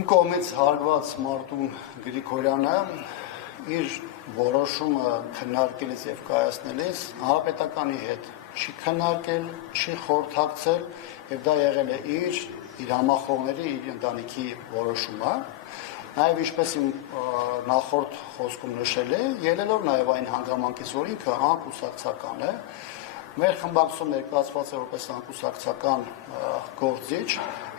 Իմ կողմից հարգված Մարտուն Գրիգորյանը իր որոշումը քննարկելիս եւ կայացնելիս հանրապետականի հետ չի քննարկել, չի խորհրդակցել եւ դա եղել է իր համախոհների, իր ընտանիքի որոշումը։ Նաեւ ինչպես իմ նախորդ խոսքում նշել է, ելնելով նաեւ այն հանգամանքից, որ ինքը անկուսակցական է, մեր խմբակցում ներկայացված է որպես անկուսակցական գործիչ,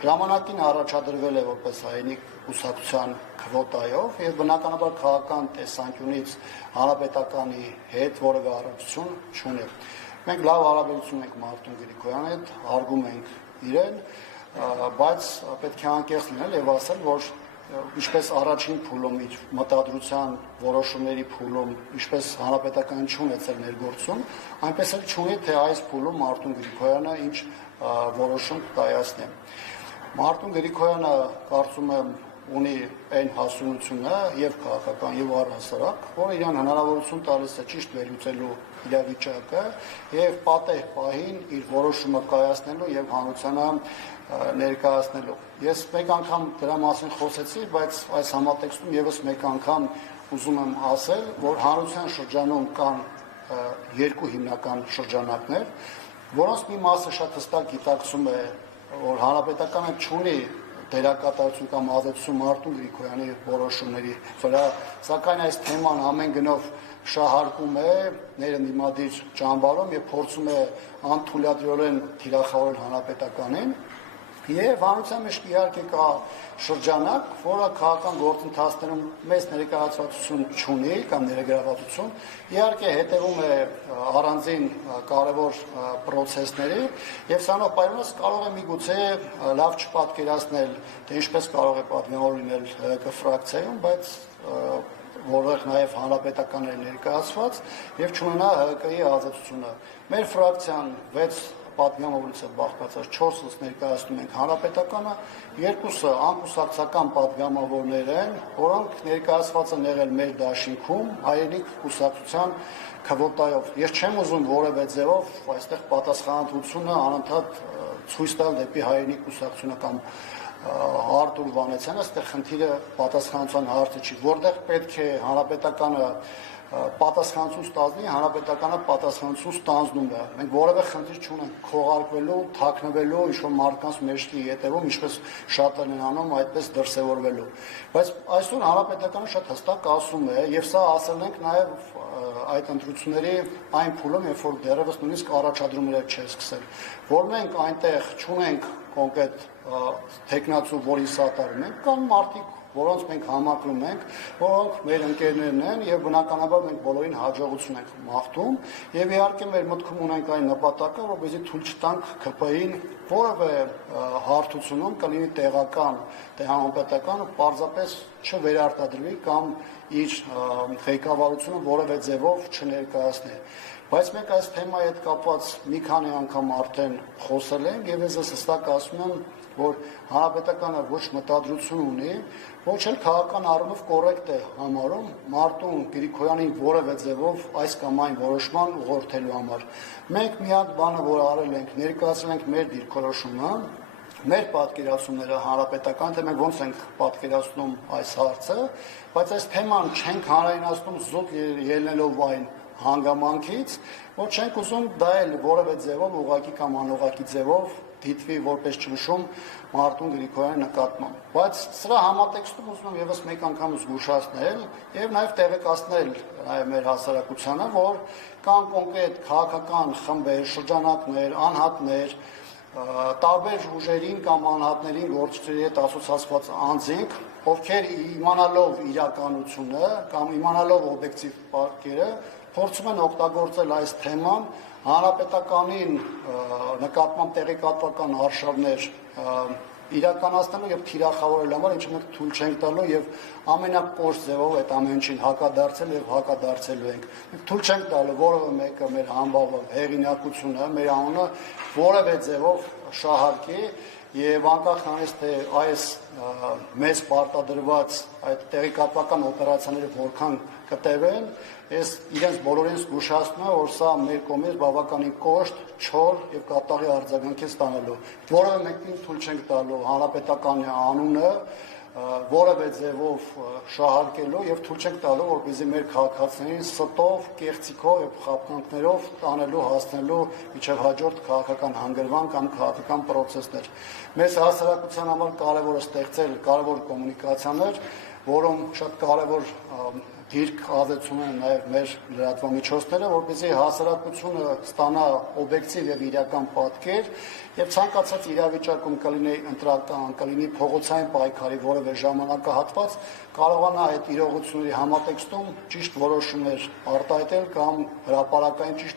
ժամանակին առաջադրվել է որպես հայինի կուսակցության քվոտայով եւ բնականաբար քաղաքական տեսանկյունից հանրապետականի հետ որևէ առնչություն չունի։ Մենք լավ հարաբերություն ենք Մարտուն Գրիգորյանի հետ, հարգում ենք իրեն, բայց պետք է անկեղծ լինել եւ ասել, որ ինչպես առաջին փուլում իր մտադրության որոշումների փուլում, ինչպես հանրապետականը չունեցել ներգործում, այնպես էլ չունի թե այս փուլում Մարտուն Գրիգորյանը ինչ որոշում կայացնի։ Մարտուն Գրիգորյանը կարծում եմ ունի այն հասունությունը եւ քաղաքական եւ առհասարակ, որը իրան հնարավորություն տալիս է ճիշտ վերլուծելու իրավիճակը եւ պատեհ պահին իր որոշումը կայացնելու եւ հանրությանը ներկայացնելու։ Ես մեկ անգամ դրա մասին խոսեցի, բայց այս համատեքստում եւս մեկ անգամ ուզում եմ ասել, որ հանրության շրջանում կան երկու հիմնական շրջանակներ, որոնց մի մասը շատ հստակ գիտակցում է, որ հանրապետականը չունի դերակատարություն կամ ազդեցություն Մարտուն Գրիգորյանի որոշումների վրա, սակայն այս թեման ամեն գնով շահարկում է ներընդդիմադիր ճամբարում եւ փորձում է անթույլատրորեն թիրախավորել հանրապետականին եւ հանրության մեջ իհարկե կա շրջանակ, որը քաղաքական գործընթացներում մեծ ներկայացվածություն չունի կամ ներգրավվածություն, իհարկե հետևում է առանձին կարևոր process-ների եւ սրանով պայմանից կարող է միգուցե լավ չպատկերացնել, թե ինչպես կարող է պատգամավոր լինել ՀԿ ֆրակցիայում, բայց որտեղ նաև հանրապետական է ներկայացված եւ չունենա ՀԿ-ի ազատությունը։ Մեր ֆրակցիան 6 պատգամավորից է բաղկացած, 4-ից ներկայացնում ենք հանրապետականը, 2-ը անկուսակցական պատգամավորներ են, որոնք ներկայացված են եղել մեր դաշինքում հայերենիք կուսակցության քվոտայով։ Ես չեմ ուզում որևէ ձևով այստեղ պատասխանատվությունը անընդհատ ցույց տալ դեպի հայերենիք կուսակցությունը կամ Արտուր Վանեցյանը, այստեղ խնդիրը պատասխանատվության հարցը չի, որտեղ պետք է հանրապետականը պատասխանատվություն ստանձնի, հանրապետականը պատասխանատվություն ստանձնում է։ Մենք որևէ խնդիր չունենք քողարկվելու, թաքնվելու, ինչ-որ մարդկանց մեջքի ետևում, ինչպես շատերն են անում, այդպես դրսևորվելու։ Բայց այսօր հանրապետականը շատ հստակ ասում է, եւ սա ասել ենք նաեւ այդ ընտրությունների այն փուլում, երբ որ դեռևս նույնիսկ առաջադրումներ չէ սկսել, որ մենք այնտեղ չունենք կոնկրետ տեխնացու, որի սատարում ենք, կան մարդիկ, որոնց մենք համակրում ենք, որոնք մեր ընկերներն են եւ բնականաբար մենք բոլորին հաջողություն ենք մաղթում եւ իհարկե մեր մտքում ունենք այն նպատակը, որպեսզի թույլ չտանք ԿՊ-ին որևէ հարթությունում կլինի տեղական, թե համապետական պարզապես չվերարտադրվի կամ իր ղեկավարությունը որևէ ձևով չներկայացնի։ Բայց մենք այս թեմայի հետ կապված մի քանի անգամ արդեն խոսել ենք եւ ես հստակ ասում եմ, որ հանրապետականը ոչ մտադրություն ունի, ոչ էլ քաղաքական առումով կոռեկտ է համարում Մարտուն Գրիգորյանին որևէ ձևով այս կամ այն որոշման ուղղորդելու համար։ Մենք մի հատ բանը, որ արել ենք, ներկայացրել ենք մեր դիրքորոշումը, մեր պատկերացումները հանրապետական, թե մենք ոնց ենք պատկերացնում այս հարցը, բայց այս թեման չենք հանրայնացնում զուտ ելնելով այն հանգամանքից, որ չենք ուզում դա էլ որևէ ձևով ուղղակի կամ անուղղակի ձևով դիտվի որպես ճնշում Մարտուն Գրիգորյանի նկատմամբ։ Բայց սրա համատեքստում ուզում եմ եւս մեկ անգամ զգուշացնել եւ նաեւ տեղեկացնել նաեւ մեր հասարակությանը, որ կան կոնկրետ քաղաքական խմբեր, շրջանակներ, անհատներ, տարբեր ուժերին կամ անհատներին գործիչների հետ ասոցացված անձինք, ովքեր իմանալով իրականությունը կամ իմանալով օբյեկտիվ պատկերը փորձում են օգտագործել այս թեման հանրապետականին նկատմամբ տեղեկատվական արշավներ իրականացնելու եւ թիրախավորելու համար, ինչը մենք թույլ չենք տալու եւ ամենակոշտ ձևով այդ ամեն ինչին հակադարձել եւ հակադարձելու ենք։ Մենք թույլ չենք տալու որևէ մեկը մեր համբավը, հեղինակությունը, մեր անունը որևէ ձևով շահարկի եւ անկախ նրանից թե այս մեզ պարտադրված այդ տեղեկատվական օպերացիաները որքան կտևեն, ես իրենց բոլորին զգուշացնում եմ, որ սա մեր կողմից բավականին կոշտ, չոր եւ կատաղի արձագանք է ստանալու, որը մենք թույլ չենք տալու հանրապետականի անունը որևէ ձևով շահարկելու եւ թույլ չենք տալու, որպեսզի մեր քաղաքացիներին ստով, կեղծիքով եւ խափկանքներով տանելու, հասնելու միջև հաջորդ քաղաքական հանգրվան կամ քաղաքական process-ներ։ Մեզ հասարակության համար կարևոր է ստեղծել կարևոր կոմունիկացիաներ, որում շատ կարևոր դիրք ազդեցում են նաև մեր լրատվամիջոցները, որպեսզի հասարակությունը ստանա օբյեկտիվ եւ իրական պատկեր եւ ցանկացած իրավիճակում կլինի ընտրական, կլինի փողոցային պայքարի որևէ ժամանակահատված, կարողանա այդ իրողությունների համատեքստում ճիշտ որոշումներ արտահայտել կամ հրապարակային ճիշտ